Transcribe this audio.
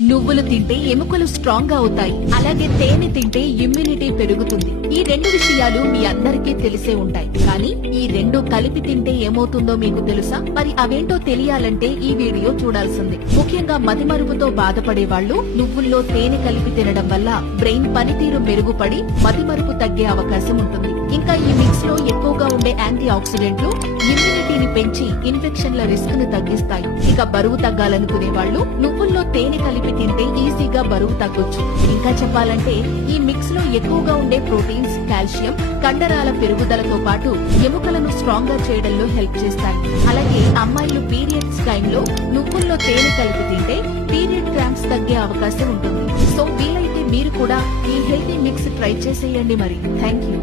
నువ్వులు తింటే ఎముకలు స్ట్రాంగ్ గా అవుతాయి, అలాగే తేనె తింటే ఇమ్యూనిటీ పెరుగుతుంది. ఈ రెండు విషయాలు మీ అందరికీ తెలిసే ఉంటాయి. కానీ ఈ రెండు కలిపి తింటే ఏమవుతుందో మీకు తెలుసా? మరి అవేంటో తెలియాలంటే ఈ వీడియో చూడాల్సింది. ముఖ్యంగా మతిమరుపుతో బాధపడే వాళ్ళు నువ్వుల్లో తేనె కలిపి తినడం వల్ల బ్రెయిన్ పనితీరు మెరుగుపడి మతిమరుపు తగ్గే అవకాశం ఉంటుంది. ఇంకా ఈ మిక్స్ లో ఎక్కువగా ఉండే యాంటీ ఆక్సిడెంట్లు ఇమ్యూనిటీని పెంచి ఇన్ఫెక్షన్ల రిస్క్ ను తగ్గిస్తాయి. ఇక బరువు తగ్గాలనుకునే వాళ్ళు నువ్వుల్లో తేనె కలిపి తింటే ఈజీగా బరువు తగ్గొచ్చు. ఇంకా చెప్పాలంటే ఈ మిక్స్ లో ఎక్కువగా ఉండే ప్రోటీన్స్, కాల్షియం కండరాల పెరుగుదలతో పాటు ఎముకలను స్ట్రాంగ్ గా చేయడంలో హెల్ప్ చేస్తాయి. అలాగే అమ్మాయిలు పీరియడ్స్ టైంలో నువ్వుల్లో తేనె కలిపి తింటే పీరియడ్ క్రాంప్స్ తగ్గే అవకాశం ఉంటుంది. సో వీలైతే మీరు కూడా ఈ హెల్తీ మిక్స్ ట్రై చేసేయండి. మరి థ్యాంక్ యూ.